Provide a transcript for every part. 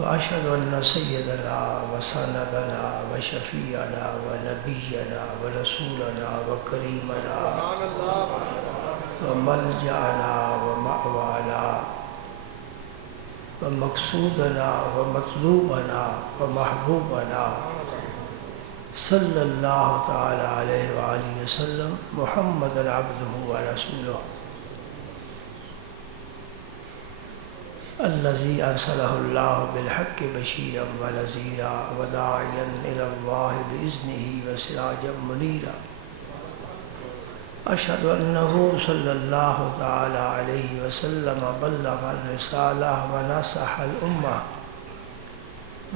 وأشهد أن سيدنا وسندنا وشفيعنا ونبينا ورسولنا وكريمنا وملجأنا ومأوانا ومقصودنا ومطلوبنا ومحبوبنا صلى الله تعالى عليه وآله وسلم محمد عبده ورسوله الذي أرسله الله بالحق بشيرا ونذيرا وداعيا إلى الله بإذنه وسراجا منيرا أشهد أنه صلى الله تعالى عليه وسلم بلغ الرسالة ونصح الأمة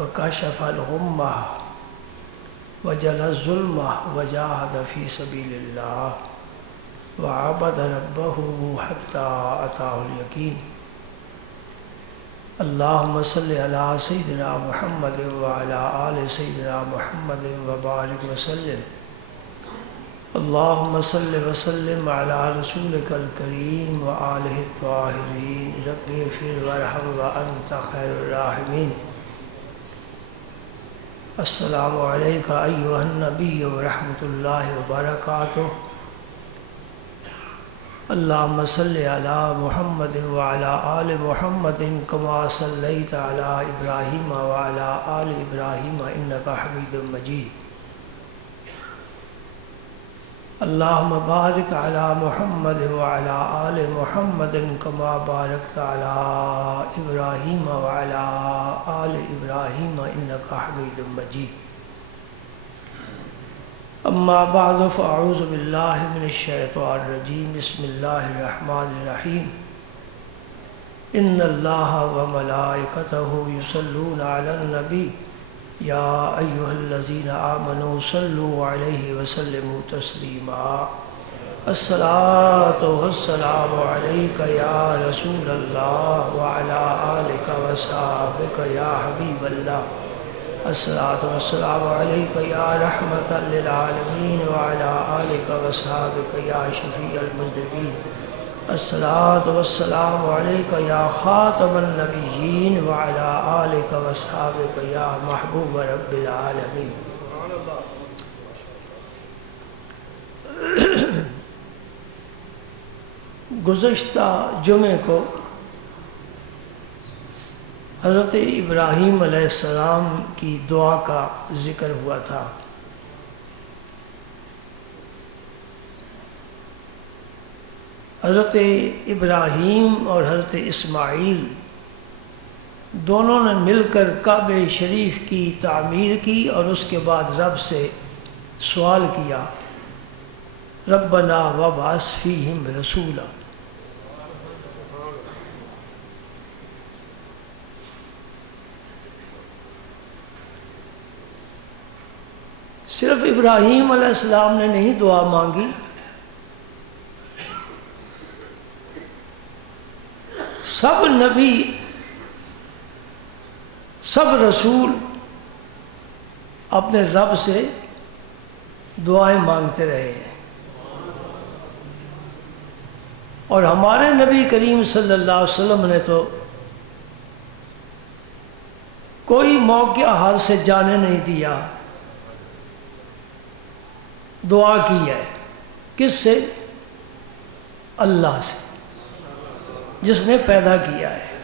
وكشف الغمة وجلى الظلمة وجاهد في سبيل الله وعبد ربه حتى أتاه اليقين اللهم صل على سيدنا محمد وعلى آل سيدنا محمد وبارك وسلم اللهم صل وسلم على رسولك الكريم وآله الطاهرين رب اغفر وارحم وأنت خير الراحمين السلام عليك أيها النبي ورحمة الله وبركاته اللهم صل على محمد وعلى آل محمد كما صليت على إبراهيم وعلى آل إبراهيم إنك حميد مجيد اللهم بارك على محمد وعلى آل محمد كما باركت على إبراهيم وعلى آل إبراهيم إنك حميد مجيد أما بعد فأعوذ بالله من الشيطان الرجيم بسم الله الرحمن الرحيم إن الله وملائكته يصلون على النبي يا أيها الذين آمنوا صلوا عليه وسلموا تسليما الصلاة والسلام عليك يا رسول الله وعلى آلك وصحبك يا حبيب الله الصلاة والسلام عليك يا رحمة للعالمين وعلى آلك وصحبك يا شفيع المذنبين الصلاة والسلام عليك يا خاتم النبيين وعلى آلك وصحبك يا محبوب رب العالمين گزشتہ جمعے کو حضرت ابراہیم علیہ السلام کی دعا کا ذکر ہوا تھا۔ حضرت ابراہیم اور حضرت اسماعیل دونوں نے مل کر کعبہ شریف کی تعمیر کی اور اس کے بعد رب سے سوال کیا ربنا وابعث فیہم رسولا۔ صرف ابراہیم علیہ السلام نے نہیں دعا مانگی، سب نبی سب رسول اپنے رب سے دعائیں مانگتے رہے ہیں، اور ہمارے نبی کریم صلی اللہ علیہ وسلم نے تو کوئی موقع ہاتھ سے جانے نہیں دیا، دعا کی ہے۔ کس سے؟ اللہ سے، جس نے پیدا کیا ہے،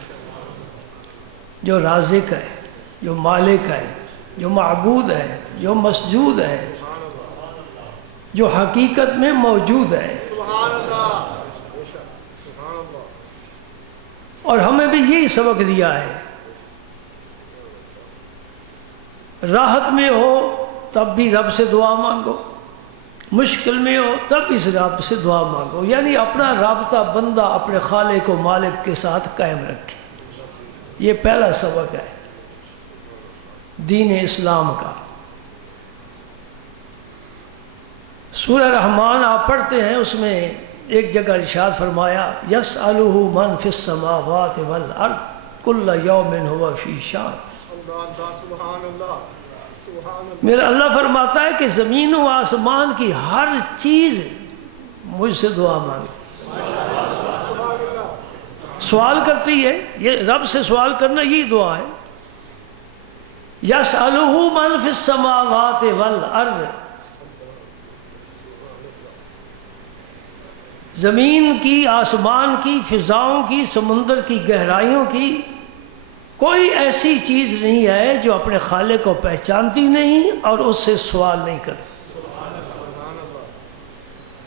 جو رازق ہے، جو مالک ہے، جو معبود ہے، جو مسجود ہے، جو حقیقت میں موجود ہے۔ اور ہمیں بھی یہی سبق دیا ہے، راحت میں ہو تب بھی رب سے دعا مانگو، مشکل میں ہو تب اس رب سے دعا مانگو، یعنی اپنا رابطہ بندہ اپنے خالق و مالک کے ساتھ قائم رکھے۔ یہ پہلا سبق ہے دین اسلام کا۔ سورہ رحمان آپ پڑھتے ہیں، اس میں ایک جگہ ارشاد فرمایا یسألہ من فی السماوات والارض کل یوم هو فی شان۔ میرا اللہ فرماتا ہے کہ زمین و آسمان کی ہر چیز مجھ سے دعا مانگے، سوال کرتی ہے۔ یہ رب سے سوال کرنا یہی دعا ہے۔ یسألہ من فی السماوات والارض، زمین کی، آسمان کی، فضاؤں کی، سمندر کی گہرائیوں کی کوئی ایسی چیز نہیں ہے جو اپنے خالق کو پہچانتی نہیں اور اس سے سوال نہیں کرتی۔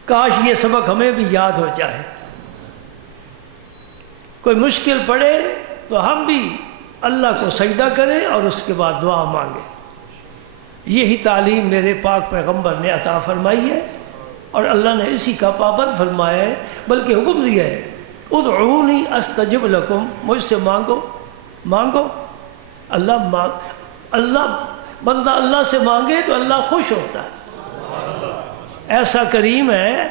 کاش یہ سبق ہمیں بھی یاد ہو جائے، کوئی مشکل پڑے تو ہم بھی اللہ کو سجدہ کریں اور اس کے بعد دعا مانگیں۔ یہی تعلیم میرے پاک پیغمبر نے عطا فرمائی ہے اور اللہ نے اسی کا پابند فرمایا ہے، بلکہ حکم دیا ہے ادعونی استجب لکم، مجھ سے مانگو مانگو۔ اللہ بندہ اللہ سے مانگے تو اللہ خوش ہوتا ہے، ایسا کریم ہے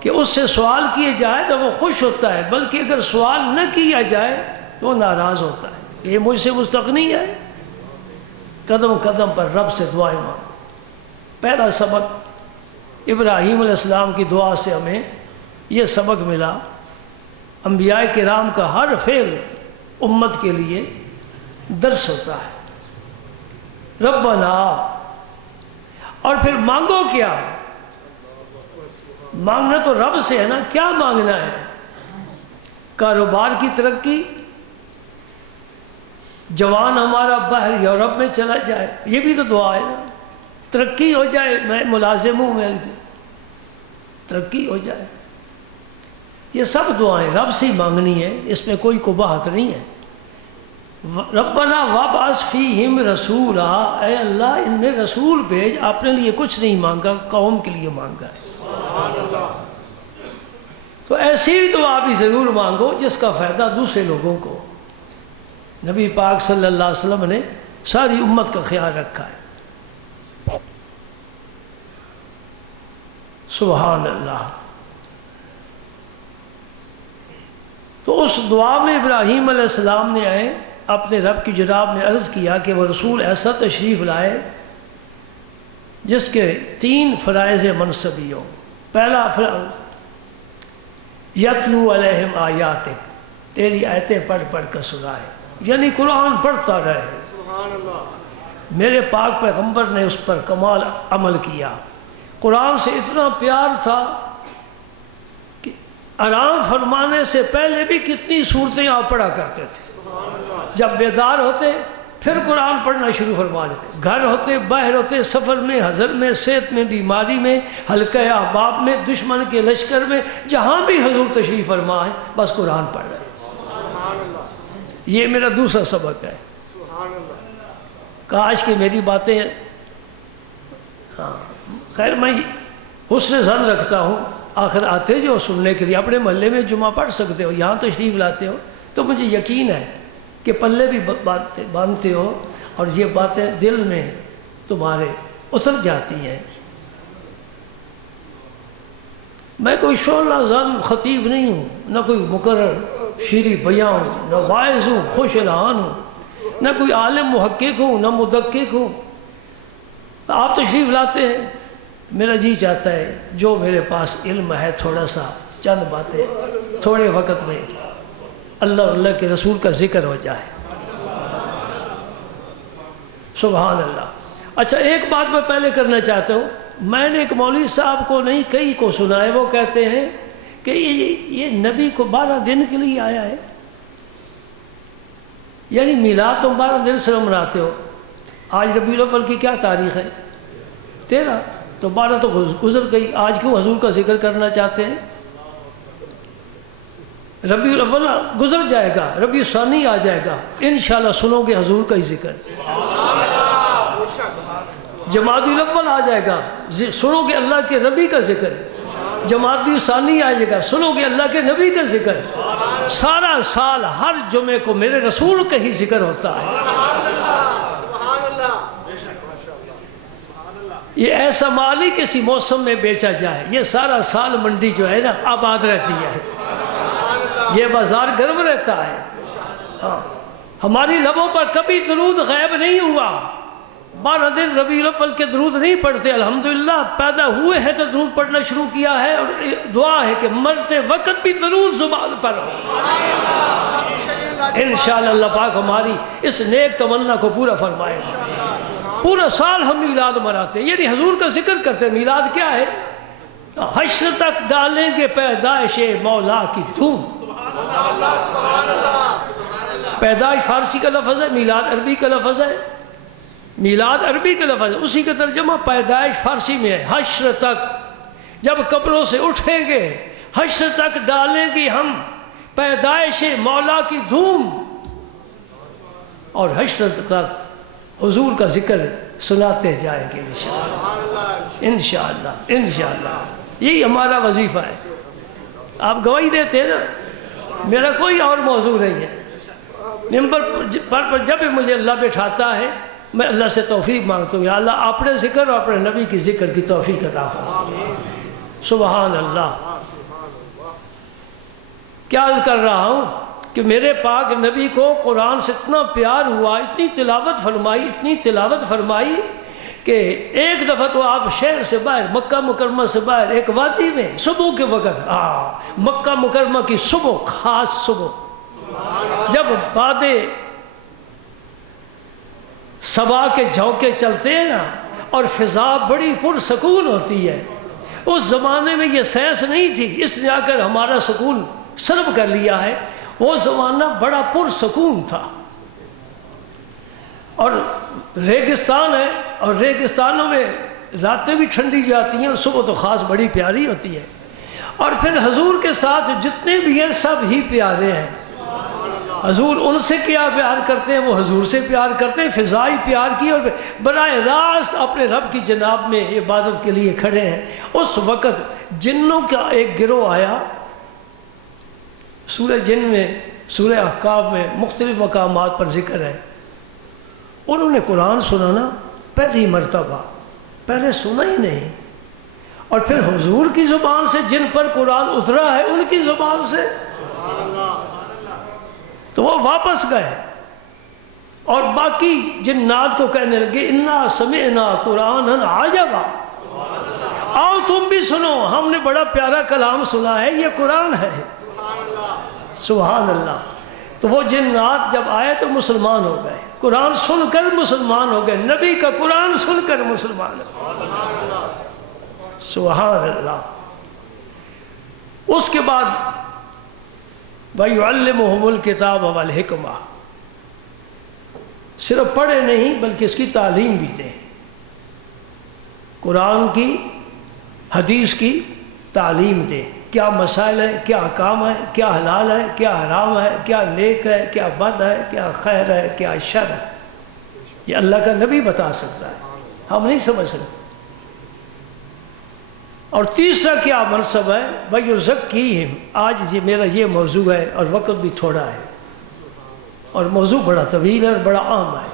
کہ اس سے سوال کیے جائے تو وہ خوش ہوتا ہے، بلکہ اگر سوال نہ کیا جائے تو وہ ناراض ہوتا ہے۔ یہ مجھ سے مستغنی ہے، قدم قدم پر رب سے دعائیں مانگو۔ پہلا سبق ابراہیم علیہ السلام کی دعا سے ہمیں یہ سبق ملا، انبیاء کرام کا ہر فعل امت کے لیے درس ہوتا ہے۔ ربنا، اور پھر مانگو کیا؟ مانگنا تو رب سے ہے نا، کیا مانگنا ہے؟ کاروبار کی ترقی، جوان ہمارا باہر یورپ میں چلا جائے، یہ بھی تو دعا ہے نا۔ ترقی ہو جائے، میں ملازم ہوں، میں ترقی ہو جائے، یہ سب دعائیں رب سے ہی مانگنی ہے، اس میں کوئی قباحت نہیں ہے۔ ربنا وابعث فیہم رسولا، اے اللہ ان میں رسول بھیج، آپ نے لیے کچھ نہیں مانگا، قوم کے لیے مانگا ہے۔ تو ایسی دعا بھی ضرور مانگو جس کا فائدہ دوسرے لوگوں کو۔ نبی پاک صلی اللہ علیہ وسلم نے ساری امت کا خیال رکھا ہے۔ سبحان اللہ۔ تو اس دعا میں ابراہیم علیہ السلام نے آئے اپنے رب کی جناب میں عرض کیا کہ وہ رسول ایسا تشریف لائے جس کے 3 فرائض منصبی ہوں۔ پہلا یتلو علیہم آیاتک، تیری آیتیں پڑھ پڑھ کر سنائے، یعنی قرآن پڑھتا رہے۔ میرے پاک پیغمبر نے اس پر کمال عمل کیا، قرآن سے اتنا پیار تھا کہ آرام فرمانے سے پہلے بھی کتنی صورتیں آپ پڑھا کرتے تھے۔ جب بیدار ہوتے پھر قرآن پڑھنا شروع فرما دیتے، گھر ہوتے، باہر ہوتے، سفر میں، حضر میں، صحت میں، بیماری میں، حلقہ احباب میں، دشمن کے لشکر میں، جہاں بھی حضور تشریف فرما ہے بس قرآن پڑھ رہے ہیں۔ یہ میرا دوسرا سبق ہے۔ کاش کہ میری باتیں، خیر میں حسن ظن رکھتا ہوں، آخر آتے جو سننے کے لیے اپنے محلے میں جمعہ پڑھ سکتے ہو، یہاں تشریف لاتے ہو تو مجھے یقین ہے کہ پلے بھی باتیں باندھتے ہو اور یہ باتیں دل میں تمہارے اتر جاتی ہیں۔ میں کوئی شعلہ زن خطیب نہیں ہوں، نہ کوئی مقرر شیریں بیاں ہوں، نہ واعظ ہوں، خوش الہان ہوں، نہ کوئی عالم محقق ہوں، نہ مدقق ہوں۔ آپ تشریف لاتے ہیں، میرا جی چاہتا ہے جو میرے پاس علم ہے تھوڑا سا، چند باتیں تھوڑے وقت میں اللہ اور اللہ کے رسول کا ذکر ہو جائے۔ سبحان اللہ۔ اچھا ایک بات میں پہلے کرنا چاہتا ہوں، میں نے ایک مولوی صاحب کو نہیں کئی کو سنا ہے، وہ کہتے ہیں کہ یہ نبی کو 12 دن کے لیے آیا ہے، یعنی میلاد تم 12 دن سے مناتے ہو۔ آج ربیع الاول کی کیا تاریخ ہے؟ 13، تو 12 تو گزر گئی، آج کیوں حضور کا ذکر کرنا چاہتے ہیں؟ ربیع الاول گزر جائے گا، ربیع ثانی آ جائے گا، انشاءاللہ سنو گے حضور کا ہی ذکر۔ جمادی الاول آ جائے گا، سنو گے اللہ کے نبی کا ذکر۔ جمادی ثانی آ جائے گا، سنو گے اللہ کے نبی کا ذکر۔ سارا سال ہر جمعے کو میرے رسول کا ہی ذکر ہوتا ہے۔ یہ ایسا مال ہی کسی موسم میں بیچا جائے، یہ سارا سال منڈی جو ہے نا آباد رہتی ہے، یہ بازار گرم رہتا ہے۔ ہاں، ہماری لبوں پر کبھی درود غائب نہیں ہوا، 12 دن ربیع الاول کے درود نہیں پڑھتے، الحمدللہ پیدا ہوئے ہیں تو درود پڑھنا شروع کیا ہے، اور دعا ہے کہ مرتے وقت بھی درود زبان پر ہو۔ انشاءاللہ اللہ پاک ہماری اس نیک تمنا کو پورا فرمائے گا۔ پورا سال ہم میلاد مناتے ہیں، یعنی حضور کا ذکر کرتے ہیں۔ میلاد کیا ہے؟ حشر تک ڈالیں گے پیدائش مولا کی دھوم۔ پیدائش فارسی کا لفظ ہے، میلاد عربی کا لفظ ہے۔ میلاد عربی کا لفظ ہے، اسی کا ترجمہ پیدائش فارسی میں ہے۔ حشر تک، جب قبروں سے اٹھیں گے، حشر تک ڈالیں گے ہم پیدائش مولا کی دھوم، اور حشر تک حضور کا ذکر سناتے جائیں گے انشاءاللہ انشاءاللہ انشاءاللہ۔ یہی ہمارا وظیفہ ہے۔ آپ گواہی دیتے ہیں نا، میرا کوئی اور موضوع نہیں ہے۔ ممبر پر جب بھی مجھے اللہ بٹھاتا ہے، میں اللہ سے توفیق مانگتا ہوں، یا اللہ اپنے ذکر اور اپنے نبی کی ذکر کی توفیق عطا فرما۔ سبحان اللہ۔ کیا عرض کر رہا ہوں کہ میرے پاک نبی کو قرآن سے اتنا پیار ہوا، اتنی تلاوت فرمائی، اتنی تلاوت فرمائی کہ ایک دفعہ تو آپ شہر سے باہر، مکہ مکرمہ سے باہر، ایک وادی میں صبح کے وقت، مکہ مکرمہ کی صبح، خاص صبح، جب بادیں صبا کے جھونکے چلتے ہیں نا، اور فضا بڑی پرسکون ہوتی ہے۔ اس زمانے میں یہ سائنس نہیں تھی، اس نے آ کر ہمارا سکون سلب کر لیا ہے۔ وہ زمانہ بڑا پرسکون تھا، اور ریگستان ہے، اور ریگستانوں میں راتیں بھی ٹھنڈی جاتی ہیں، اور صبح تو خاص بڑی پیاری ہوتی ہے۔ اور پھر حضور کے ساتھ جتنے بھی ہیں سب ہی پیارے ہیں۔ حضور ان سے کیا پیار کرتے ہیں، وہ حضور سے پیار کرتے ہیں، فضائی پیار کی، اور براہ راست اپنے رب کی جناب میں عبادت کے لیے کھڑے ہیں۔ اس وقت جنوں کا ایک گروہ آیا، سورہ جن میں، سورہ احقاف میں مختلف مقامات پر ذکر ہے۔ انہوں نے قرآن سنانا پہلی مرتبہ، پہلے سنا ہی نہیں، اور پھر حضور کی زبان سے جن پر قرآن اترا ہے ان کی زبان سے، تو وہ واپس گئے، اور باقی جنات کو کہنے لگے انا سمعنا قرآنا عجبا، آؤ تم بھی سنو، ہم نے بڑا پیارا کلام سنا ہے، یہ قرآن ہے۔ سبحان اللہ۔ تو وہ جنات جب آئے تو مسلمان ہو گئے، قرآن سن کر مسلمان ہو گئے، نبی کا قرآن سن کر مسلمان ہو گئے۔ سبحان اللہ۔ اس کے بعد وَيُعَلِّمُهُمُ الْكِتَابَ وَالْحِكْمَةَ، صرف پڑھے نہیں بلکہ اس کی تعلیم بھی دیں، قرآن کی، حدیث کی تعلیم دیں، کیا مسائل ہے، کیا احکام ہے، کیا حلال ہے، کیا حرام ہے، کیا نیک ہے، کیا بد ہے، کیا خیر ہے، کیا شر ہے، یہ اللہ کا نبی بتا سکتا ہے، ہم نہیں سمجھ سکتے۔ اور تیسرا کیا منصب ہے، وَيُزَكِّيهِمْ، آج میرا یہ موضوع ہے اور وقت بھی تھوڑا ہے، اور موضوع بڑا طویل ہے اور بڑا عام ہے۔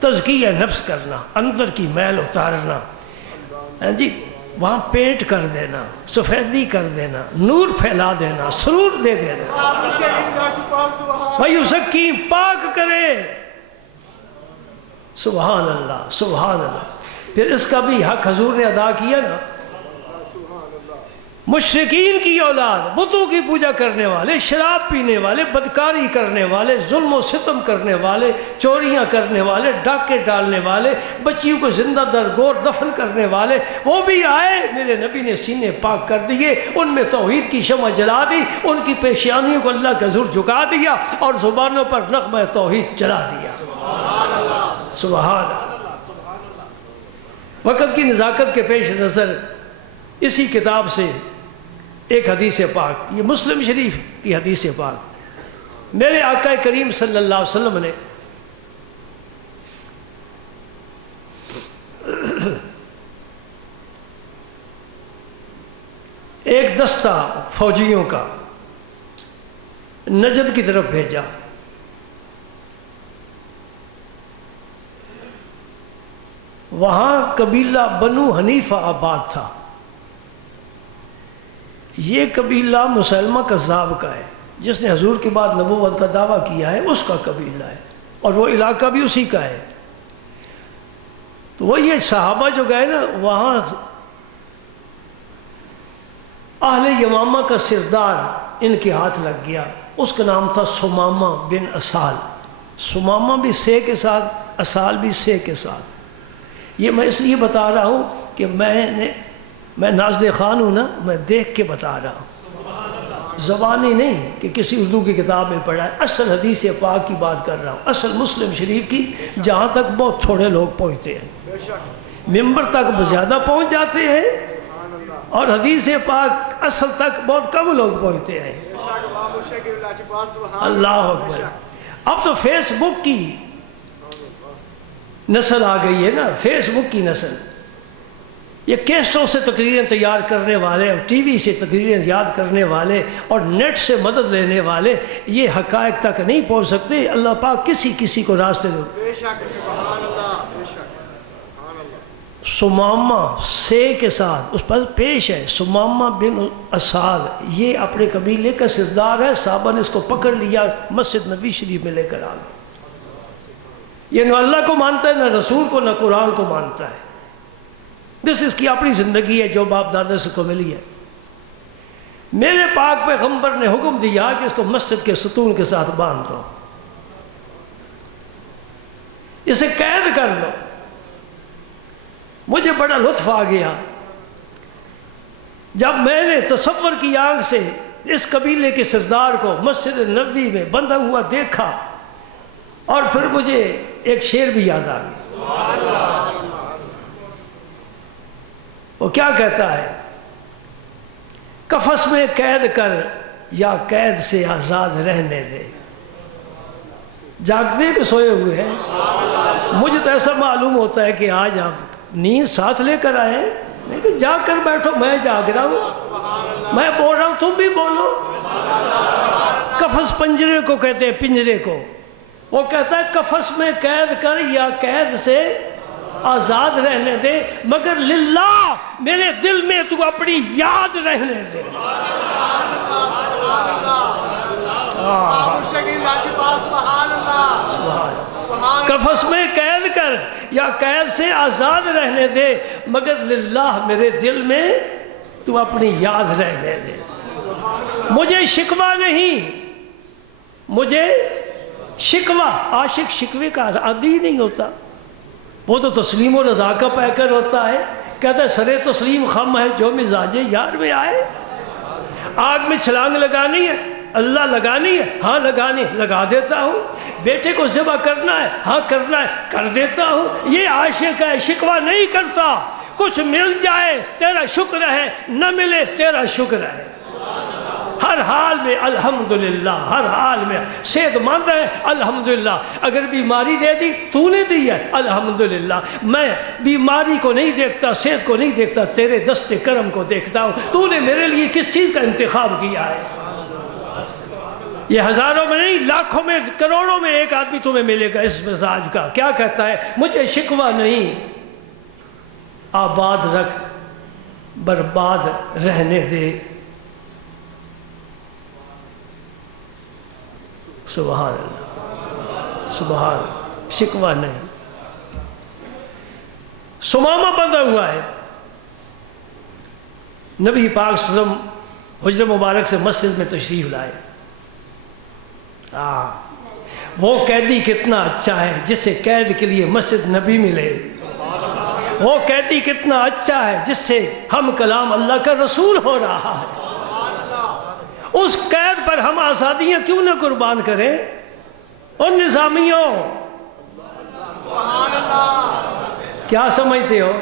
تزکیہ نفس کرنا، اندر کی میل اتارنا، جی وہاں پینٹ کر دینا، سفیدی کر دینا، نور پھیلا دینا، سرور دے دینا۔ وَيُزَكِّيهِمْ، پاک کرے۔ سبحان اللہ سبحان اللہ۔ پھر اس کا بھی حق حضور نے ادا کیا نا، مشرکین کی اولاد، بتوں کی پوجا کرنے والے، شراب پینے والے، بدکاری کرنے والے، ظلم و ستم کرنے والے، چوریاں کرنے والے، ڈاکے ڈالنے والے، بچیوں کو زندہ درگور دفن کرنے والے، وہ بھی آئے، میرے نبی نے سینے پاک کر دیے، ان میں توحید کی شمع جلا دی، ان کی پیشانیوں کو اللہ کے حضور جھکا دیا، اور زبانوں پر نغمہ توحید چلا دیا۔ سبحان اللہ۔ وقت کی نزاکت کے پیش نظر اسی کتاب سے ایک حدیث پاک، یہ مسلم شریف کی حدیث پاک، میرے آقا کریم صلی اللہ علیہ وسلم نے ایک دستہ فوجیوں کا نجد کی طرف بھیجا۔ وہاں قبیلہ بنو حنیفہ آباد تھا، یہ قبیلہ مسلمہ کذاب کا ہے، جس نے حضور کے بعد نبوت کا دعویٰ کیا ہے، اس کا قبیلہ ہے، اور وہ علاقہ بھی اسی کا ہے۔ تو وہ یہ صحابہ جو گئے نا، وہاں اہل یمامہ کا سردار ان کے ہاتھ لگ گیا، اس کا نام تھا سمامہ بن اسال. سمامہ بھی سے کے ساتھ، اسال بھی سے کے ساتھ. یہ میں اس لیے بتا رہا ہوں کہ میں نازل خان ہوں نا، میں دیکھ کے بتا رہا ہوں، زبانی نہیں کہ کسی اردو کی کتاب میں پڑھا ہے. اصل حدیث پاک کی بات کر رہا ہوں، اصل مسلم شریف کی، جہاں تک بہت تھوڑے لوگ پہنچتے ہیں. ممبر تک زیادہ پہنچ جاتے ہیں اور حدیث پاک اصل تک بہت کم لوگ پہنچتے ہیں. اللہ اکبر. اب تو فیس بک کی نسل آ گئی ہے نا، فیس بک کی نسل. یہ کیسٹوں سے تقریریں تیار کرنے والے اور ٹی وی سے تقریریں یاد کرنے والے اور نیٹ سے مدد لینے والے یہ حقائق تک نہیں پہنچ سکتے. اللہ پاک کسی کو راستے دے. سمامہ سے کے ساتھ اس پر پیش ہے، سمامہ بن اسال، یہ اپنے قبیلے کا سردار ہے. صحابہ نے اس کو پکڑ لیا، مسجد نبی شریف میں لے کر آ گئے. یہ نہ اللہ کو مانتا ہے، نہ رسول کو، نہ قرآن کو مانتا ہے. بس اس کی اپنی زندگی ہے جو باپ دادا سے کو ملی ہے. میرے پاک پیغمبر نے حکم دیا کہ اس کو مسجد کے ستون کے ساتھ باندھ دو، اسے قید کر لو. مجھے بڑا لطف آ گیا جب میں نے تصور کی آنکھ سے اس قبیلے کے سردار کو مسجد نبوی میں بندھا ہوا دیکھا، اور پھر مجھے ایک شعر بھی یاد آ گیا. وہ کیا کہتا ہے؟ قفس میں قید کر یا قید سے آزاد رہنے دے. جاگتے کہ سوئے ہوئے ہیں؟ مجھے تو ایسا معلوم ہوتا ہے کہ آج آپ نیند ساتھ لے کر آئے ہیں، لیکن جاگ کر بیٹھو. میں جاگ رہا ہوں، میں بول رہا ہوں، تم بھی بولو. قفس پنجرے کو کہتے ہیں، پنجرے کو. وہ کہتا ہے قفس میں قید کر یا قید سے آزاد رہنے دے، مگر للہ میرے دل میں تو اپنی یاد رہنے دے. قفس میں قید کر یا قید سے آزاد رہنے دے، مگر للہ میرے دل میں تو اپنی یاد رہنے دے. مجھے شکوہ نہیں، مجھے شکوہ، عاشق شکوے کا عادی نہیں ہوتا. وہ تو تسلیم و رضا کا پیکر ہوتا ہے. کہتا ہے سرے تسلیم خم ہے جو مزاج یار میں آئے. آگ میں چھلانگ لگانی ہے، اللہ لگانی ہے، ہاں لگانی، لگا دیتا ہوں. بیٹے کو ذبح کرنا ہے، ہاں کرنا ہے، کر دیتا ہوں. یہ عاشق ہے، شکوہ نہیں کرتا. کچھ مل جائے تیرا شکر ہے، نہ ملے تیرا شکر ہے. ہر حال میں الحمدللہ، ہر حال میں. صحت مند ہے الحمدللہ. اگر بیماری دے دی تو نے دی ہے الحمدللہ. میں بیماری کو نہیں دیکھتا، صحت کو نہیں دیکھتا، تیرے دست کرم کو دیکھتا ہوں. تو نے میرے لیے کس چیز کا انتخاب کیا ہے؟ یہ ہزاروں میں نہیں، لاکھوں میں، کروڑوں میں ایک آدمی تمہیں ملے گا اس مزاج کا. کیا کہتا ہے؟ مجھے شکوہ نہیں، آباد رکھ، برباد رہنے دے. سبحان اللہ، سبحان اللہ. شکوہ نہیں. سمامہ بندھا ہوا ہے. نبی پاک صلی اللہ علیہ وسلم حجر مبارک سے مسجد میں تشریف لائے. وہ قیدی کتنا اچھا ہے جس سے قید کے لیے مسجد نبی ملے. وہ قیدی کتنا اچھا ہے جس سے ہم کلام اللہ کا رسول ہو رہا ہے. اس قید پر ہم آزادیاں کیوں نہ قربان کریں؟ ان نظامیوں کیا سمجھتے ہو؟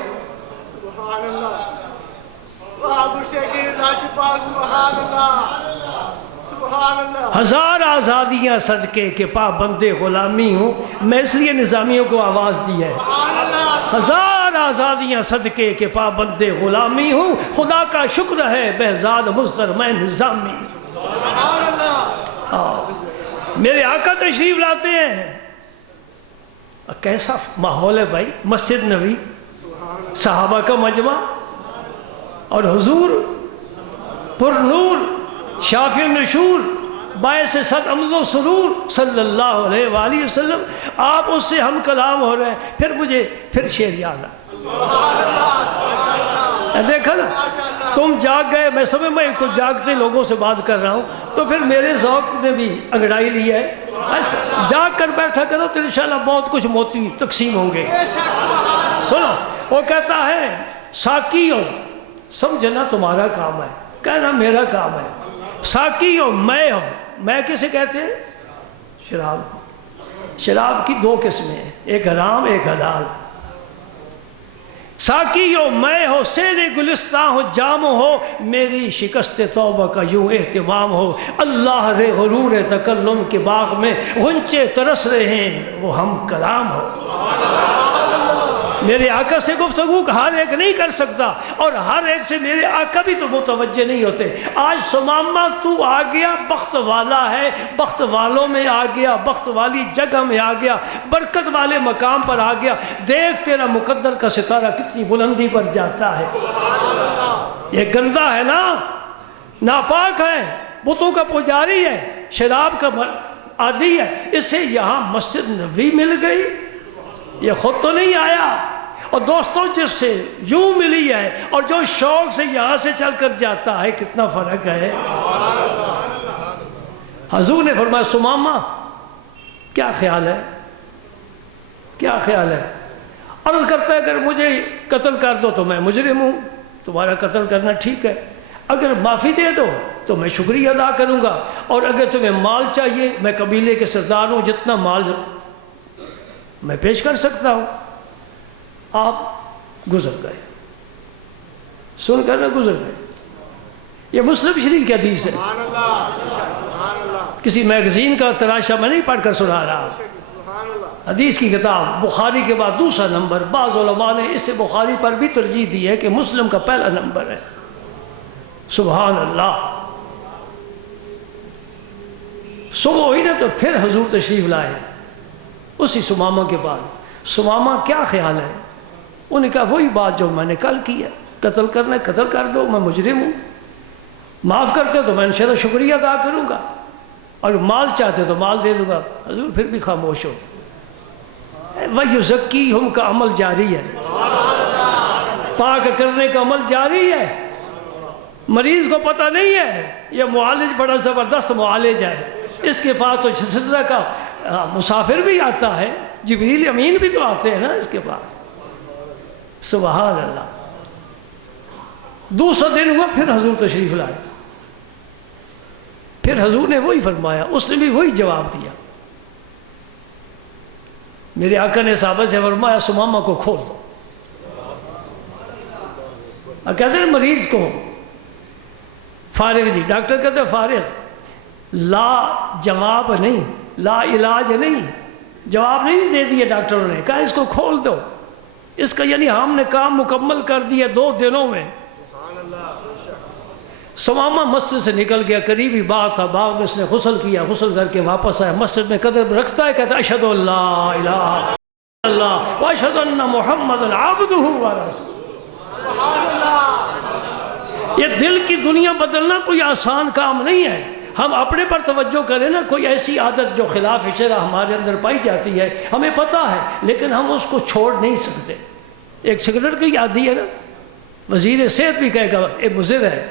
ہزار آزادیاں صدقے کے پابند غلامی ہوں. میں اس لیے نظامیوں کو آواز دی ہے. ہزار آزادیاں صدقے کے پابند غلامی ہوں. خدا کا شکر ہے بہزاد مزدر میں نظامی. میرے آقا تشریف لاتے ہیں. کیسا ماحول ہے بھائی. مسجد نبی، صحابہ کا مجمع، اور حضور پر نور شافع النشور باعث صد امن و سرور صلی اللہ علیہ وآلہ وسلم. آپ اس سے ہم کلام ہو رہے ہیں. پھر مجھے پھر شعر یاد آ. دیکھا نا تم جاگ گئے، میں سمجھ میں کچھ جاگتے لوگوں سے بات کر رہا ہوں، تو پھر میرے ذوق نے بھی انگڑائی لی ہے۔ جاگ کر بیٹھا کرو تو انشاءاللہ بہت کچھ موتی تقسیم ہوں گے۔ سنو، وہ کہتا ہے ساقی ہو، سمجھنا تمہارا کام ہے، کہنا میرا کام ہے۔ ساقی ہو میں ہوں، میں کسے کہتے ہیں؟ شراب۔ شراب کی دو قسمیں ہیں، ایک حرام ایک حلال۔ ساقی ہو میں ہو، سینے گلستاں ہو جام ہو، میری شکست توبہ کا یوں اہتمام ہو۔ اللہ رے غرور تکلم کے باغ میں غنچے ترس رہے ہیں، وہ ہم کلام ہو۔ میرے آقا سے گفتگو ہر ایک نہیں کر سکتا، اور ہر ایک سے میرے آقا بھی تو متوجہ نہیں ہوتے۔ آج سمامہ تو آ گیا، بخت والا ہے، بخت والوں میں آ گیا، بخت والی جگہ میں آ گیا، برکت والے مقام پر آ گیا۔ دیکھ تیرا مقدر کا ستارہ کتنی بلندی پر جاتا ہے۔ یہ گندہ ہے نا، ناپاک ہے، بتوں کا پجاری ہے، شراب کا عادی ہے، اسے یہاں مسجد نبوی مل گئی، یہ خود تو نہیں آیا۔ اور دوستوں جس سے یوں ملی ہے اور جو شوق سے یہاں سے چل کر جاتا ہے، کتنا فرق ہے۔ حضور نے فرمایا سمامہ کیا خیال ہے، کیا خیال ہے؟ عرض کرتا ہے اگر مجھے قتل کر دو تو میں مجرم ہوں، تمہارا قتل کرنا ٹھیک ہے، اگر معافی دے دو تو میں شکریہ ادا کروں گا، اور اگر تمہیں مال چاہیے، میں قبیلے کے سردار ہوں، جتنا مال میں پیش کر سکتا ہوں۔ آپ گزر گئے، سن کر نہ گزر گئے۔ یہ مسلم شریف کی حدیث ہے، کسی میگزین کا تراشا میں نہیں پڑھ کر سنا رہا۔ حدیث کی کتاب بخاری کے بعد دوسرا نمبر، بعض علماء نے اس سے بخاری پر بھی ترجیح دی ہے کہ مسلم کا پہلا نمبر ہے۔ سبحان اللہ۔ صبح ہوئی نا تو پھر حضور تشریف لائے اسی سمامہ کے بعد۔ سمامہ کیا خیال ہے؟ انہوں نے کہا وہی بات جو میں نے کل کی ہے، قتل کرنا ہے قتل کر دو، میں مجرم ہوں، معاف کرتے ہو تو میں انشاءاللہ شکریہ ادا کروں گا، اور مال چاہتے تو مال دے دوں گا۔ حضور پھر بھی خاموش ہو۔ وَيُزَكِّيهُمْ کا عمل جاری ہے، پاک کرنے کا عمل جاری ہے۔ مریض کو پتہ نہیں ہے یہ معالج بڑا زبردست معالج ہے، اس کے پاس تو سدرہ کا مسافر بھی آتا ہے، جبریل امین بھی تو آتے ہیں نا اس کے پاس۔ سبحان اللہ۔ دوسرا دن ہوا، پھر حضور تشریف لائے، پھر حضور نے وہی فرمایا، اس نے بھی وہی جواب دیا۔ میرے آقا نے صحابہ سے فرمایا سمامہ کو کھول دو۔ اور کہتے ہیں مریض کو فارغ، جی ڈاکٹر کہتے ہیں فارغ، لا جواب نہیں، لا علاج نہیں، جواب نہیں دے دیا ڈاکٹروں نے، کہا اس کو کھول دو، اس کا یعنی ہم نے کام مکمل کر دیا 2 دنوں میں۔ سمامہ مسجد سے نکل گیا، قریبی باغ تھا، باغ میں اس نے غسل کیا، غسل کر کے واپس آیا، مسجد میں قدم رکھتا ہے، کہتا ہے اشہد ان لا الہ الا اللہ واشہد ان محمد عبدہ ورسولہ۔ یہ دل کی دنیا بدلنا کوئی آسان کام نہیں ہے۔ ہم اپنے پر توجہ کریں نا، کوئی ایسی عادت جو خلاف شرع ہمارے اندر پائی جاتی ہے، ہمیں پتہ ہے لیکن ہم اس کو چھوڑ نہیں سکتے۔ ایک سگریٹ کی عادی ہے نا، وزیر صحت بھی کہے گا یہ مضر ہے،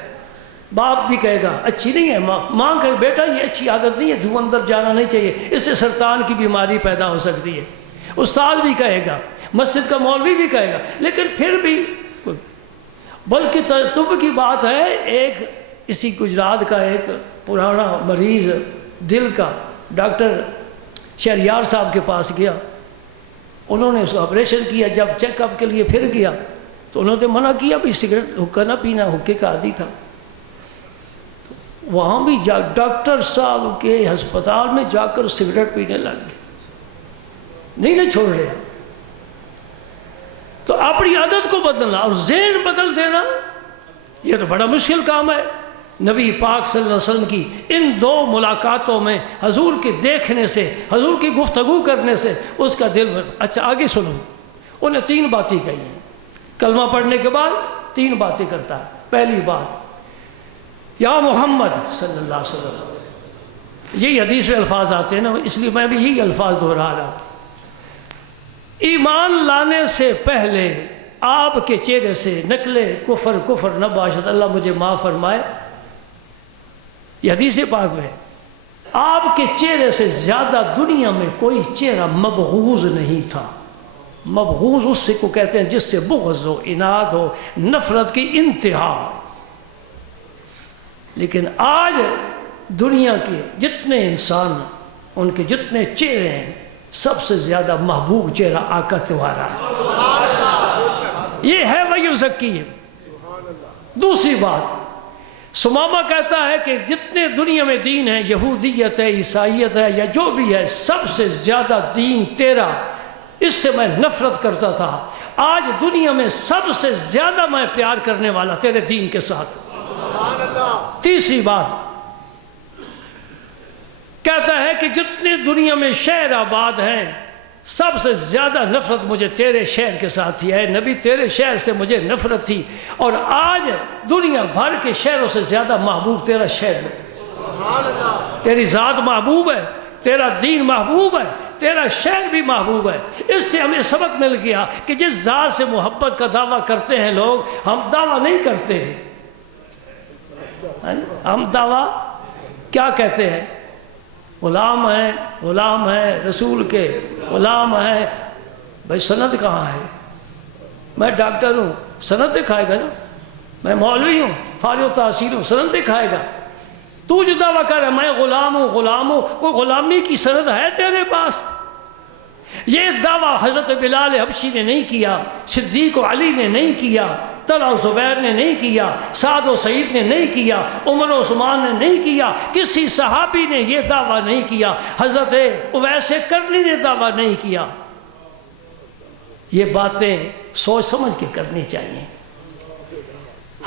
باپ بھی کہے گا اچھی نہیں ہے، ماں کہے بیٹا یہ اچھی عادت نہیں ہے، دھواں اندر جانا نہیں چاہیے، اس سے سرطان کی بیماری پیدا ہو سکتی ہے، استاد بھی کہے گا، مسجد کا مولوی بھی کہے گا، لیکن پھر بھی بلکہ تعجب کی بات ہے، ایک اسی گجرات کا ایک پرانا مریض دل کا ڈاکٹر شہریار صاحب کے پاس گیا، انہوں نے اس کا آپریشن کیا، جب چیک اپ کے لیے پھر گیا تو انہوں نے منع کیا بھی سگریٹ حکا نہ پینا، حکے کا عادی تھا۔ وہاں بھی ڈاکٹر صاحب کے ہسپتال میں جا کر سگریٹ پینے لگ گئے، نہیں چھوڑ رہا۔ تو اپنی عادت کو بدلنا اور ذہن بدل دینا یہ تو بڑا مشکل کام ہے۔ نبی پاک صلی اللہ علیہ وسلم کی ان 2 ملاقاتوں میں حضور کے دیکھنے سے، حضور کی گفتگو کرنے سے اس کا دل میں اچھا آگے سنو، انہیں 3 باتیں کہی ہیں، کلمہ پڑھنے کے بعد 3 باتیں کرتا ہے۔ پہلی بات یا محمد صلی اللہ علیہ وسلم، یہی حدیث میں الفاظ آتے ہیں نا، اس لیے میں بھی یہی الفاظ دہرا رہا ہوں۔ ایمان لانے سے پہلے آپ کے چہرے سے نکلے کفر نہ باشد، اللہ مجھے معاف فرمائے، یہ حدیث پاک میں آپ کے چہرے سے زیادہ دنیا میں کوئی چہرہ مبغوض نہیں تھا۔ مبغوض اس سے کو کہتے ہیں جس سے بغض ہو، عناد ہو، نفرت کی انتہا۔ لیکن آج دنیا کے جتنے انسان، ان کے جتنے چہرے ہیں، سب سے زیادہ محبوب چہرہ آقا تمہارا ہے، یہ ہے وَيُزَكِّيهِمْ۔ دوسری بات، سمامہ کہتا ہے کہ جتنے دنیا میں دین ہیں، یہودیت ہے، عیسائیت ہے، یا جو بھی ہے، سب سے زیادہ دین تیرا، اس سے میں نفرت کرتا تھا، آج دنیا میں سب سے زیادہ میں پیار کرنے والا تیرے دین کے ساتھ۔ تیسری بات کہتا ہے کہ جتنے دنیا میں شہر آباد ہیں، سب سے زیادہ نفرت مجھے تیرے شہر کے ساتھ تھی، ہے نبی تیرے شہر سے مجھے نفرت تھی، اور آج دنیا بھر کے شہروں سے زیادہ محبوب تیرا شہر ہے۔ تیری ذات محبوب ہے، تیرا دین محبوب ہے، تیرا شہر بھی محبوب ہے۔ اس سے ہمیں سبق مل گیا کہ جس ذات سے محبت کا دعویٰ کرتے ہیں لوگ، ہم دعویٰ نہیں کرتے ہیں، ہم دعویٰ کیا کہتے ہیں؟ غلام ہیں رسول کے، غلام ہیں۔ بھائی سند کہاں ہے؟ میں ڈاکٹر ہوں، سند دکھائے گا نا، میں مولوی ہوں، فارغ التحصیل ہوں، سند دکھائے گا۔ تو جو دعویٰ کر رہا ہے میں غلام ہوں، کوئی غلامی کی سند ہے تیرے پاس؟ یہ دعویٰ حضرت بلال حبشی نے نہیں کیا، صدیق و علی نے نہیں کیا، طلحہ و زبیر نے نہیں کیا، سعد و سعید نے نہیں کیا، عمر و عثمان نے نہیں کیا، کسی صحابی نے یہ دعویٰ نہیں کیا، حضرت اویس کرنی نے دعویٰ نہیں کیا۔ یہ باتیں سوچ سمجھ کے کرنی چاہیے۔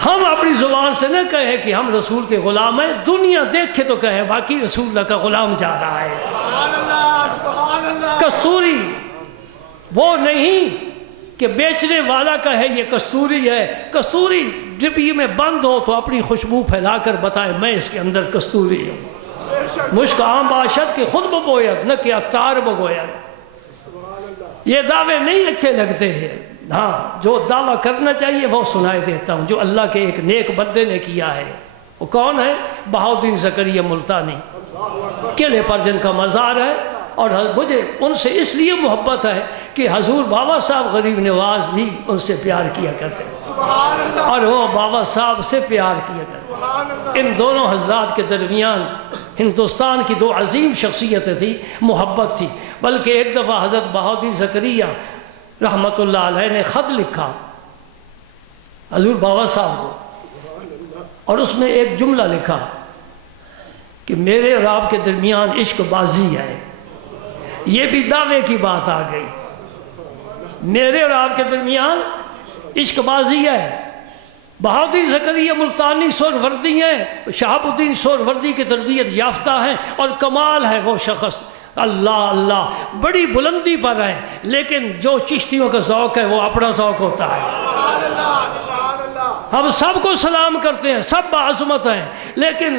ہم اپنی زبان سے نہ کہیں کہ ہم رسول کے غلام ہیں، دنیا دیکھے تو کہے باقی رسول اللہ کا غلام جا رہا ہے۔ کستوری وہ نہیں کہ بیچنے والا کا ہے یہ کستوری ہے، کستوری ڈبی میں بند ہو تو اپنی خوشبو پھیلا کر بتائے میں اس کے اندر کستوری ہوں۔ مشک عام باشد کہ خود بگوید نہ کہ عطار بگوید۔ یہ دعوے نہیں اچھے لگتے ہیں، ہاں جو دعویٰ کرنا چاہیے وہ سنائے دیتا ہوں، جو اللہ کے ایک نیک بندے نے کیا ہے۔ وہ کون ہے؟ بہاؤالدین زکریا ملتانی، قلعے پر جن کا مزار ہے، اور مجھے ان سے اس لیے محبت ہے کہ حضور بابا صاحب غریب نواز بھی ان سے پیار کیا کرتے ہیں، اور وہ بابا صاحب سے پیار کیا کرتے ہیں۔ ان دونوں حضرات کے درمیان ہندوستان کی دو عظیم شخصیتیں تھیں، محبت تھی۔ بلکہ ایک دفعہ حضرت بہاؤالدین زکریا رحمۃ اللہ علیہ نے خط لکھا حضور بابا صاحب کو، اور اس میں ایک جملہ لکھا کہ میرے اور آپ کے درمیان عشق بازی ہے۔ یہ بھی دعوے کی بات آ گئی، میرے اور آپ کے درمیان عشق بازی ہے۔ بہاؤالدین زکریا ملتانی سہروردی ہیں، شہاب الدین سہروردی کی تربیت یافتہ ہیں، اور کمال ہے وہ شخص، اللہ اللہ بڑی بلندی پر ہے، لیکن جو چشتیوں کا ذوق ہے وہ اپنا ذوق ہوتا ہے۔ ہم سب کو سلام کرتے ہیں، سب بعظمت ہیں، لیکن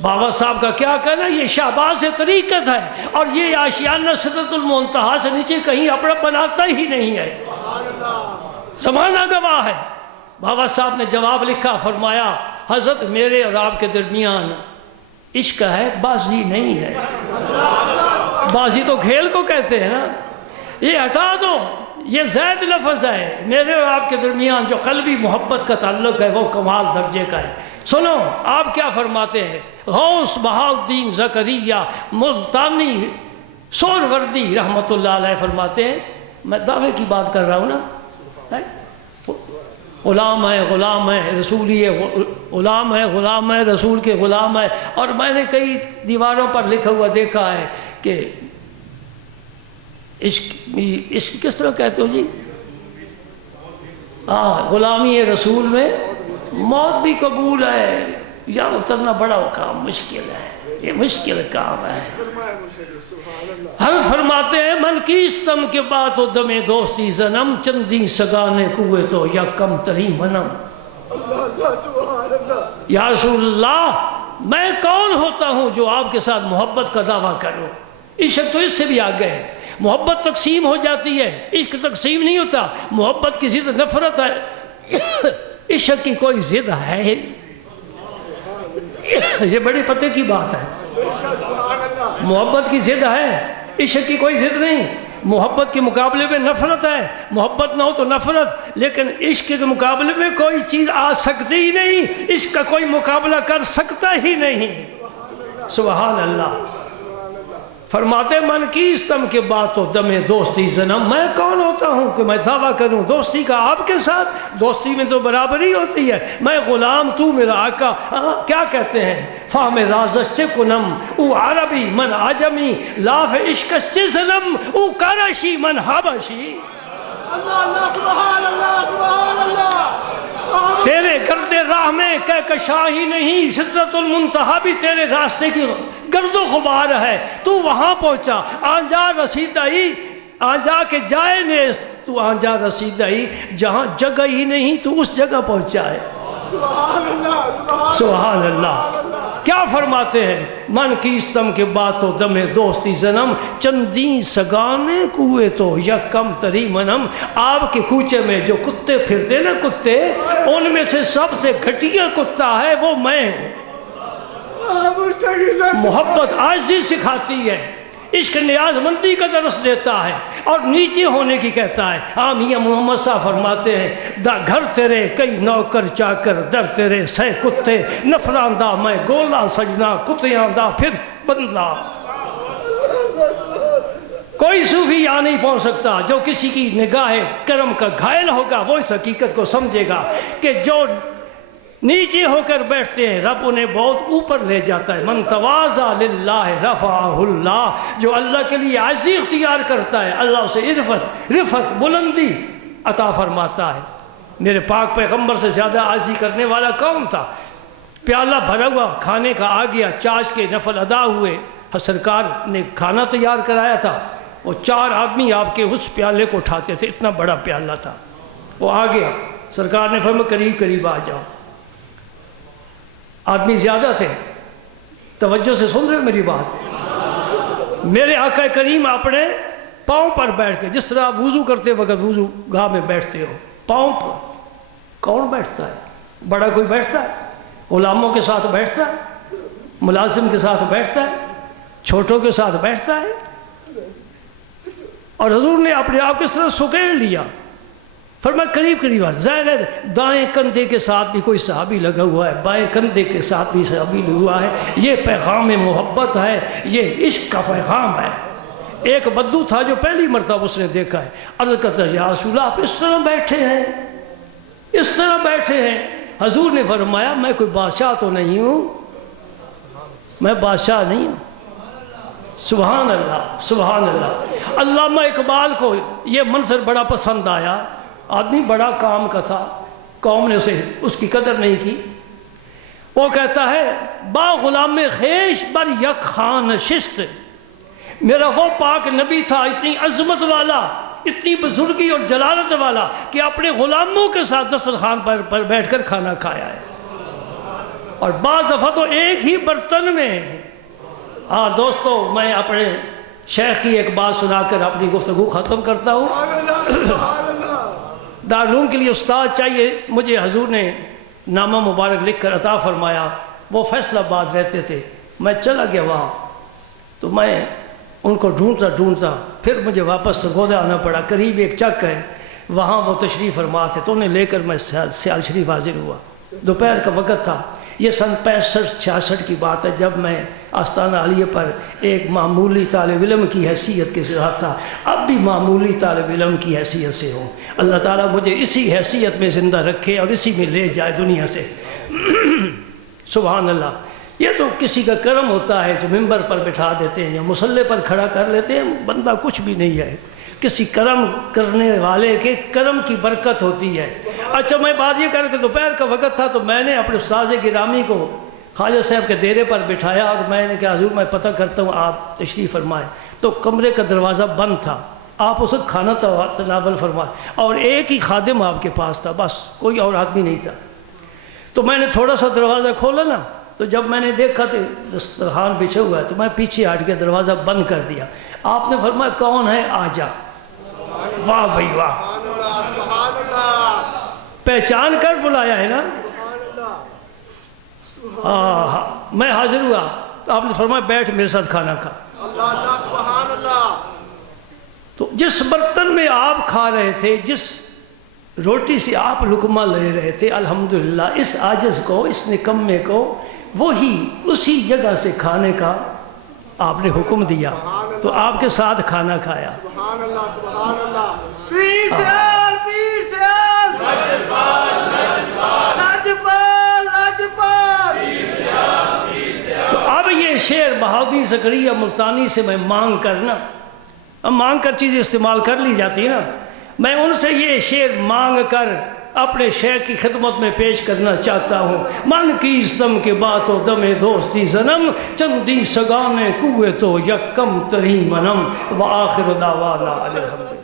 بابا صاحب کا کیا کہنا، یہ شہباز طریقت ہے، اور یہ آشیانہ سدرۃ المنتہا سے نیچے کہیں اپنا بناتا ہی نہیں ہے، زمانہ گواہ ہے۔ بابا صاحب نے جواب لکھا، فرمایا حضرت میرے اور آپ کے درمیان عشق ہے، بازی نہیں ہے۔ بازی تو کھیل کو کہتے ہیں نا، یہ ہٹا دو، یہ زید لفظ ہے۔ میرے اور آپ کے درمیان جو قلبی محبت کا تعلق ہے وہ کمال درجے کا ہے۔ سنو آپ کیا فرماتے ہیں، غوث بہاؤالدین زکریا ملتانی سہروردی رحمۃ اللہ علیہ فرماتے ہیں، میں دعوے کی بات کر رہا ہوں نا، غلام ہے رسولی ہے، غلام ہے رسول کے غلام ہے۔ اور میں نے کئی دیواروں پر لکھا ہوا دیکھا ہے کہ عشق کس طرح کہتے ہو جی، غلامی رسول میں موت بھی قبول ہے، یا اترنا بڑا کام مشکل ہے، یہ مشکل کام ہے۔ ہم فرماتے ہیں من کیستم کے بات و دم دوستی زنم، چندی سگانے کوئے تو یا کم تری منم۔ یا رسول اللہ میں کون ہوتا ہوں جو آپ کے ساتھ محبت کا دعویٰ کروں، عشق تو اس سے بھی آگے ہے۔ محبت تقسیم ہو جاتی ہے، عشق تقسیم نہیں ہوتا. محبت کی ضد نفرت ہے، عشق کی کوئی ضد ہے؟ یہ بڑی پتے کی بات ہے. محبت کی ضد ہے، عشق کی کوئی ضد نہیں. محبت کے مقابلے میں نفرت ہے، محبت نہ ہو تو نفرت، لیکن عشق کے مقابلے میں کوئی چیز آ سکتی ہی نہیں، عشق کا کوئی مقابلہ کر سکتا ہی نہیں. سبحان اللہ. فرماتے من کیستم کے بات و دم دوستی زنم، میں کون ہوتا ہوں کہ میں دعویٰ کروں دوستی کا آپ کے ساتھ؟ دوستی میں تو برابری ہوتی ہے. میں غلام، تو میرا آقا. کیا کہتے ہیں؟ فام رازش چے کنم او عربی من عجمی، لاف عشقش چے زنم او کرشی من حبشی. اللہ اللہ سبحان اللہ سبحان اللہ. تیرے گرد راہ میں کہکشاں ہی نہیں، سدرۃ المنتہا بھی تیرے راستے کی گرد و غبار ہے. تو وہاں پہنچا، آنجا رسیدائی، آنجا کے جائے نیست، تو آنجا رسیدائی، جہاں جگہ ہی نہیں تو اس جگہ پہنچا ہے. سبحان اللہ سبحان اللہ. کیا فرماتے ہیں؟ من کیستم کے باتوں دم دوستی زنم، چندی سگانے کوئے تو یکم تری منم. آپ کے کوچے میں جو کتے پھرتے نا کتے، ان میں سے سب سے گھٹیا کتا ہے وہ میں ہوں. محبت عاجزی سکھاتی ہے، عشق نیاز مندی کا درس دیتا ہے اور نیچے ہونے کی کہتا ہے. میاں محمد صاحب فرماتے ہیں گھر تیرے کئی نوکر چاکر، در تیرے سہ کتے، نفراندہ میں گولا سجنا، کتیاں دا پھر بندہ. کوئی صوفی یہاں نہیں پہنچ سکتا. جو کسی کی نگاہ کرم کا گھائل ہوگا وہ اس حقیقت کو سمجھے گا کہ جو نیچے ہو کر بیٹھتے ہیں رب انہیں بہت اوپر لے جاتا ہے. من تواضع للہ رفعہ اللہ، جو اللہ کے لیے عاجزی اختیار کرتا ہے اللہ اسے رفعت بلندی عطا فرماتا ہے. میرے پاک پیغمبر سے زیادہ عاجزی کرنے والا کون تھا؟ پیالہ بھرا ہوا کھانے کا آ گیا، چاش کے نفل ادا ہوئے، سرکار نے کھانا تیار کرایا تھا، وہ 4 آدمی آپ کے اس پیالے کو اٹھاتے تھے، اتنا بڑا پیالہ تھا. وہ آ گیا، سرکار نے فرمایا قریب قریب آ جاؤ. آدمی زیادہ تھے، توجہ سے سن رہے میری بات. میرے آقا کریم اپنے پاؤں پر بیٹھ کے، جس طرح وضو کرتے وقت وضو گاہ میں بیٹھتے ہو، پاؤں پر. کون بیٹھتا ہے؟ بڑا کوئی بیٹھتا ہے؟ غلاموں کے ساتھ بیٹھتا ہے، ملازم کے ساتھ بیٹھتا ہے، چھوٹوں کے ساتھ بیٹھتا ہے. اور حضور نے اپنے آپ کس طرح سکیڑ لیا. فرمایا قریب قریب آ. ظاہر ہے دائیں کندھے کے ساتھ بھی کوئی صحابی لگا ہوا ہے، بائیں کندھے کے ساتھ بھی صحابی لگا ہوا ہے. یہ پیغام محبت ہے، یہ عشق کا پیغام ہے. ایک بدو تھا جو پہلی مرتبہ اس نے دیکھا ہے، عرض کرتا یا رسول اللہ آپ اس طرح بیٹھے ہیں، اس طرح بیٹھے ہیں. حضور نے فرمایا میں کوئی بادشاہ تو نہیں ہوں، میں بادشاہ نہیں ہوں. سبحان اللہ سبحان اللہ. علامہ اقبال کو یہ منظر بڑا پسند آیا. آدمی بڑا کام کا تھا، قوم نے اس کی قدر نہیں کی. وہ کہتا ہے با غلام خیش بر یک خان نشست، میرا وہ پاک نبی تھا اتنی عظمت والا، اتنی بزرگی اور جلالت والا کہ اپنے غلاموں کے ساتھ دسترخوان پر بیٹھ کر کھانا کھایا ہے. اور بعض دفعہ تو ایک ہی برتن میں. دوستو میں اپنے شیخ کی ایک بات سنا کر اپنی گفتگو ختم کرتا ہوں. دارالعلوم کے لیے استاد چاہیے. مجھے حضور نے نامہ مبارک لکھ کر عطا فرمایا. وہ فیصل آباد رہتے تھے، میں چلا گیا وہاں تو میں ان کو ڈھونڈتا پھر مجھے واپس سرگودا آنا پڑا. قریب ایک چک ہے، وہاں وہ تشریف فرما تھے تو انہیں لے کر میں سیال شریف حاضر ہوا. دوپہر کا وقت تھا. یہ سن 65-66 کی بات ہے جب میں آستانہ عالیہ پر ایک معمولی طالب علم کی حیثیت کے ساتھ تھا. اب بھی معمولی طالب علم کی حیثیت سے ہوں. اللہ تعالیٰ مجھے اسی حیثیت میں زندہ رکھے اور اسی میں لے جائے دنیا سے. سبحان اللہ. یہ تو کسی کا کرم ہوتا ہے جو ممبر پر بٹھا دیتے ہیں یا مصلے پر کھڑا کر لیتے ہیں. بندہ کچھ بھی نہیں ہے، کسی کرم کرنے والے کے کرم کی برکت ہوتی ہے. اچھا میں بات یہ کر کہ دوپہر کا وقت تھا تو میں نے اپنے استاذ گرامی کو خواجہ صاحب کے ڈیرے پر بٹھایا اور میں نے کہا حضور میں پتہ کرتا ہوں آپ تشریف فرمائیں. تو کمرے کا دروازہ بند تھا، آپ اس وقت کھانا تناول فرمائیں اور ایک ہی خادم آپ کے پاس تھا، بس کوئی اور آدمی نہیں تھا. تو میں نے تھوڑا سا دروازہ کھولا نا، تو جب میں نے دیکھا تو دسترخوان بچھا ہوا ہے تو میں پیچھے ہٹ کے دروازہ بند کر دیا. آپ نے فرمایا کون ہے؟ آ جا۔ واہ بھائی واہ، سبحان اللہ پہچان کر بلایا ہے نا۔ ہاں میں حاضر ہوا تو آپ نے فرمایا بیٹھ میرے ساتھ کھانا کھا۔ اللہ سبحان اللہ۔ تو جس برتن میں آپ کھا رہے تھے، جس روٹی سے آپ لقمہ لے رہے تھے، الحمدللہ اس عاجز کو، اس نکمے کو وہی اسی جگہ سے کھانے کا آپ نے حکم دیا، تو آپ کے ساتھ کھانا کھایا۔ سبحان اللہ سبحان اللہ۔ پیر سیال پیر سیال، لاجپال لاجپال لاجپال لاجپال، تو اب یہ شعر بہاؤدین زکریا ملتانی سے میں مانگ کرنا، اب مانگ کر چیزیں استعمال کر لی جاتی نا، میں ان سے یہ شعر مانگ کر اپنے شیخ کی خدمت میں پیش کرنا چاہتا ہوں۔ من کی استم کے بات و دم دوستی زنم، چندی سگانے کوئے تو یکم تری منم، وآخر دعوانا الحمدللہ۔